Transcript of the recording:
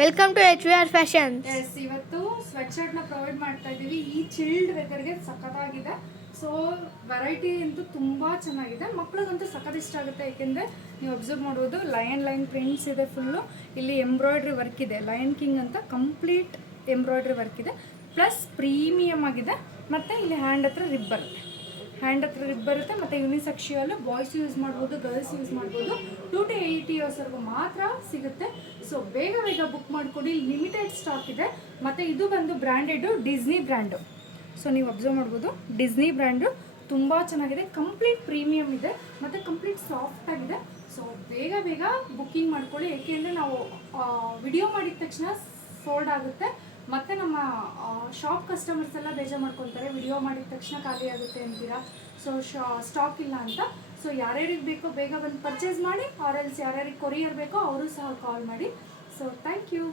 Welcome to H V R fashions. Yes, ಇವತ್ತು sweat ಶರ್ಟ್ನ provide ಮಾಡ್ತಾ ಇದ್ದೀವಿ. ಈ ಚಿಲ್ಡ್ ವೆದರ್ಗೆ ಸಖತ್ತಾಗಿದೆ. ಸೊ ವೆರೈಟಿ ಅಂತೂ ತುಂಬ ಚೆನ್ನಾಗಿದೆ, ಮಕ್ಳಿಗಂತೂ ಸಖತ್ ಇಷ್ಟ ಆಗುತ್ತೆ. ಏಕೆಂದರೆ ನೀವು ಅಬ್ಸರ್ವ್ ಮಾಡ್ಬೋದು, ಲೈನ್ ಪ್ರಿಂಟ್ಸ್ ಇದೆ ಫುಲ್ಲು. ಇಲ್ಲಿ ಎಂಬ್ರಾಯ್ಡ್ರಿ ವರ್ಕ್ ಇದೆ, ಲಯನ್ ಕಿಂಗ್ ಅಂತ ಕಂಪ್ಲೀಟ್ ಎಂಬ್ರಾಯ್ಡ್ರಿ ವರ್ಕ್ ಇದೆ, ಪ್ಲಸ್ ಪ್ರೀಮಿಯಮ್ ಆಗಿದೆ. ಮತ್ತು ಇಲ್ಲಿ ಹ್ಯಾಂಡ್ ಹತ್ರ ರಿಬ್ ಬರುತ್ತೆ, ಮತ್ತು ಯೂನಿಸೆಕ್ಸ್ ಶಿಯಲ್ ಬಾಯ್ಸ್ ಯೂಸ್ ಮಾಡ್ಬೋದು, ಗರ್ಲ್ಸ್ ಯೂಸ್ ಮಾಡ್ಬೋದು. 2 to 8 ಇಯರ್ಸ್ವರೆಗೂ ಮಾತ್ರ ಸಿಗುತ್ತೆ. ಸೊ ಬೇಗ ಬುಕ್ ಮಾಡಿಕೊಡಿ, ಲಿಮಿಟೆಡ್ ಸ್ಟಾಕ್ ಇದೆ. ಮತ್ತು ಇದು ಬಂದು ಬ್ರ್ಯಾಂಡೆಡು ಡಿಸ್ನಿ ಬ್ರ್ಯಾಂಡು. ಸೊ ನೀವು ಅಬ್ಸರ್ವ್ ಮಾಡ್ಬೋದು, ಡಿಸ್ನಿ ಬ್ರ್ಯಾಂಡು ತುಂಬ ಚೆನ್ನಾಗಿದೆ, ಕಂಪ್ಲೀಟ್ ಪ್ರೀಮಿಯಮ್ ಇದೆ ಮತ್ತು ಕಂಪ್ಲೀಟ್ ಸಾಫ್ಟ್ ಆಗಿದೆ. ಸೊ ಬೇಗ ಬುಕ್ಕಿಂಗ್ ಮಾಡ್ಕೊಳ್ಳಿ, ಏಕೆಂದರೆ ನಾವು ವಿಡಿಯೋ ಮಾಡಿದ ತಕ್ಷಣ ಸೋಲ್ಡ್ ಆಗುತ್ತೆ. ಮತ್ತು ನಮ್ಮ ಶಾಪ್ ಕಸ್ಟಮರ್ಸ್ ಎಲ್ಲ ಬೇಜಾರು ಮಾಡ್ಕೊತಾರೆ, ವಿಡಿಯೋ ಮಾಡಿದ ತಕ್ಷಣ ಖಾಲಿ ಆಗುತ್ತೆ ಅಂತೀರಾ. ಸೊ ಸ್ಟಾಕ್ ಇಲ್ಲ ಅಂತ. ಸೊ ಯಾರ್ಯಾರಿಗೆ ಬೇಕೋ ಬೇಗ ಬಂದು ಪರ್ಚೇಸ್ ಮಾಡಿ, ಆರ್ ಎಲ್ಸ್ ಯಾರ್ಯಾರಿಗೆ ಕೊರಿಯರ್ ಬೇಕೋ ಅವರು ಸಹ ಕಾಲ್ ಮಾಡಿ. So thank you.